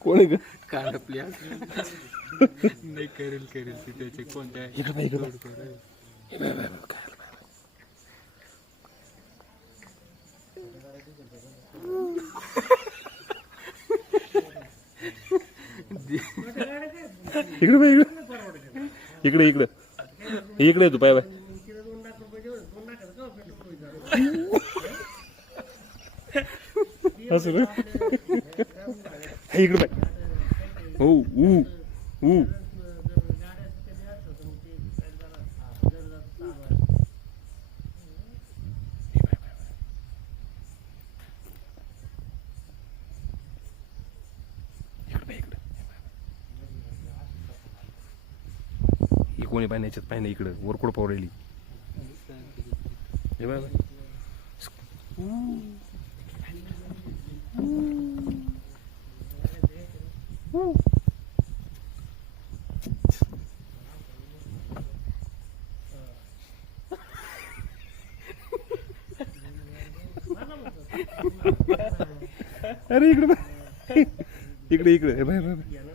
कोण आहे ग? काढपली नाही करेल ती त्याचे कोणत्या इकडे बाई इकडे इकडे इकडे तू पाय बाय असं ना इकडे बाय हो कोणी पाहिजे याच्यात पाहिजे इकडं वरकोड पावरेली हे बाय अरे इकडे बाय इकडे हे बाय